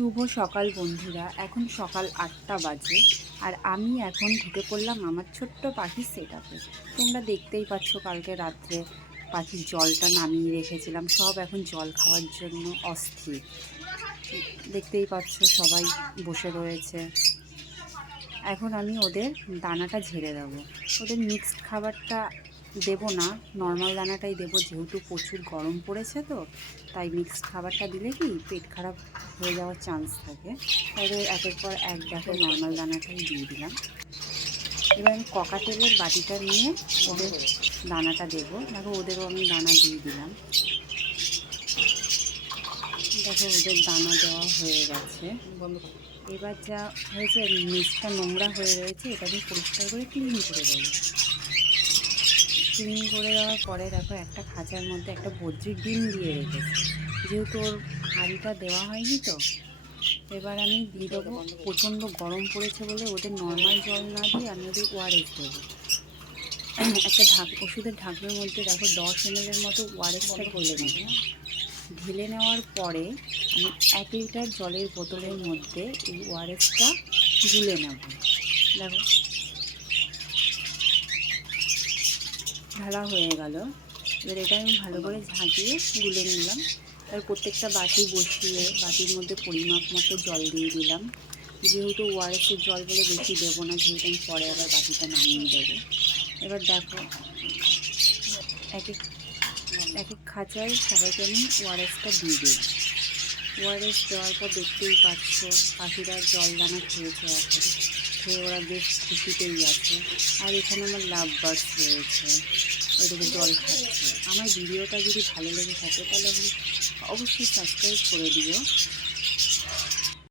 শুভ সকাল বন্ধুরা। এখন সকাল 8টা বাজে আর আমি এখন ঢুকে পড়লাম আমার ছোট্ট পাখির সেটআপে। তোমরা দেখতেই পাচ্ছ কালকে রাত্রে পাখির জলটা নামিয়ে রেখেছিলাম, সব এখন জল খাওয়ার জন্য অস্থির। দেখতেই পাচ্ছ সবাই বসে রয়েছে। এখন আমি ওদের দানাটা ঝেড়ে দেবো। ওদের মিক্সড খাবারটা দেবো না, নর্মাল দানাটাই দেবো, যেহেতু প্রচুর গরম পড়েছে তো তাই মিক্সড খাবারটা দিলে কি পেট খারাপ হয়ে যাওয়ার চান্স থাকে। ওদের একের পর এক দেখো নর্মাল দানাটাই দিয়ে দিলাম। এবার আমি ককাটেলের বাটিটা নিয়ে ওদের দানাটা দেবো। দেখো ওদেরও আমি দানা দিয়ে দিলাম। দেখো ওদের দানা দেওয়া হয়ে গেছে। এবার যা হয়েছে, নিচটা নোংরা হয়ে রয়েছে, এটা আমি পরিষ্কার করে ক্লিন করে দেবো। ক্লিন করে দেওয়ার পরে দেখো একটা খাঁচার মধ্যে একটা বদ্রির ডিম দিয়ে রেখেছি, যেহেতু ওর হাঁড়িটা দেওয়া হয়নি তো। এবার আমি দিয়ে দেবো। প্রচণ্ড গরম পড়েছে বলে ওদের নর্মাল জল না দিয়ে আমি ওদের ওআরএস দেবো। একটা ওষুধের ঢাকনার মধ্যে দেখো 10 ml মতো ওআরএসটা ঢেলে নেব। ঢেলে নেওয়ার পরে আমি 1 লিটার জলের বোতলের মধ্যে এই ওআরএসটা গুলে নেব। দেখো ঢালা হয়ে গেল। এবার এটা আমি ভালো করে ঝাঁকিয়ে গুলে নিলাম। আর প্রত্যেকটা বাটি বসিয়ে বাটির মধ্যে পরিমাপ মতো জল দিয়ে দিলাম। যেহেতু ওআরএসের জল বলে বেশি দেবো না, যেহেতু আমি পরে আবার বাটিটা নামিয়ে দেবো। এবার দেখো এক এক খাঁচায় সবাইকে আমি ওআরএসটা দিয়ে দিই। ওআরএস দেওয়ার পর দেখতেই পাচ্ছ পাখিরা জল দানা খেয়েছে। এখন খেয়ে ওরা বেশ খুশিতেই আছে। আর এখানে আমার লাভ বার্ডস রয়েছে, ওদেরকে জল খাচ্ছে। আমার ভিডিওটা যদি ভালো লেগে থাকে তাহলে অবশ্যই সাবস্ক্রাইব করে দিও।